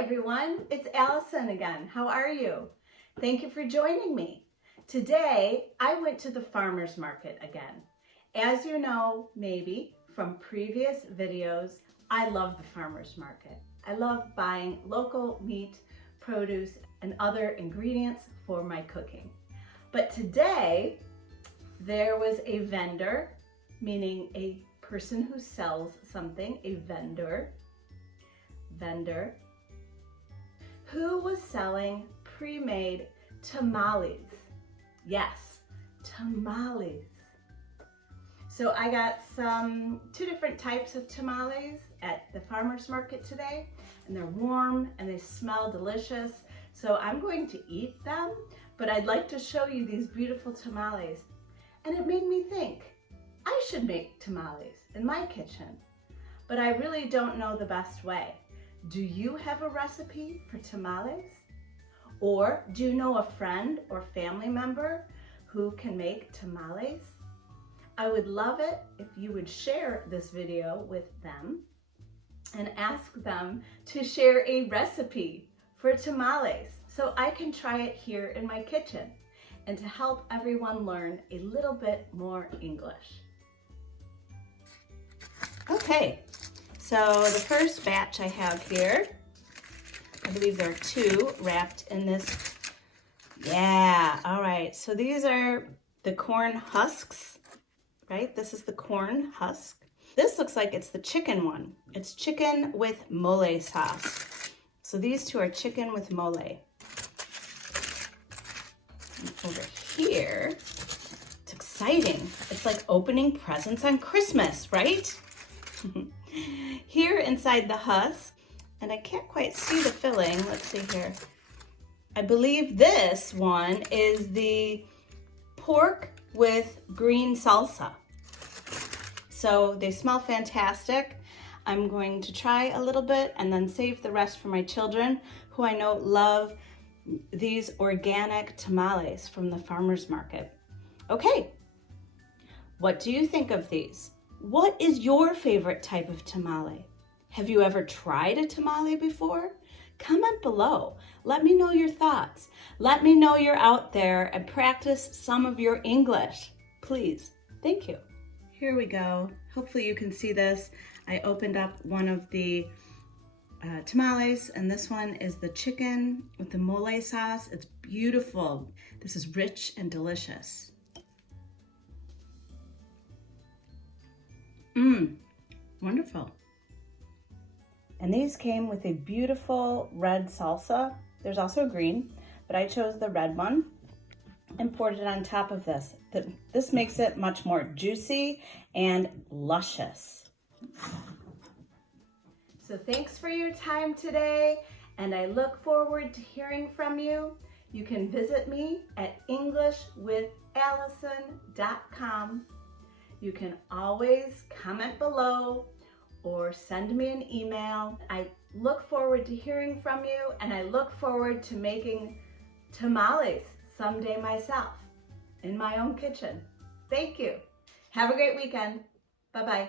everyone, it's Allison again. How are you? Thank you for joining me. Today, I went to the farmer's market again. As you know, maybe from previous videos, I love the farmer's market. I love buying local meat, produce, and other ingredients for my cooking. But today, there was a vendor, meaning a person who sells something, a vendor, who was selling pre-made tamales. Yes, tamales. So I got two different types of tamales at the farmer's market today, and they're warm and they smell delicious. So I'm going to eat them, but I'd like to show you these beautiful tamales. And it made me think, I should make tamales in my kitchen, but I really don't know the best way. Do you have a recipe for tamales? Or do you know a friend or family member who can make tamales? I would love it if you would share this video with them and ask them to share a recipe for tamales so I can try it here in my kitchen and to help everyone learn a little bit more English. Okay. So the first batch I have here, I believe there are two wrapped in this. Yeah, all right. So these are the corn husks, right? This is the corn husk. This looks like it's the chicken one. It's chicken with mole sauce. So these two are chicken with mole. And over here, it's exciting. It's like opening presents on Christmas, right? Here inside the husk, and I can't quite see the filling. Let's see here. I believe this one is the pork with green salsa. So they smell fantastic. I'm going to try a little bit and then save the rest for my children, who I know love these organic tamales from the farmer's market. Okay, what do you think of these? What is your favorite type of tamale? Have you ever tried a tamale before? Comment below. Let me know your thoughts. Let me know you're out there and practice some of your English. Please. Thank you. Here we go. Hopefully you can see this. I opened up one of the tamales, and this one is the chicken with the mole sauce. It's beautiful. This is rich and delicious. Wonderful. And these came with a beautiful red salsa. There's also a green, but I chose the red one and poured it on top of this. This makes it much more juicy and luscious. So thanks for your time today, and I look forward to hearing from you. You can visit me at EnglishWithAllison.com. You can always comment below or send me an email. I look forward to hearing from you, and I look forward to making tamales someday myself in my own kitchen. Thank you. Have a great weekend. Bye-bye.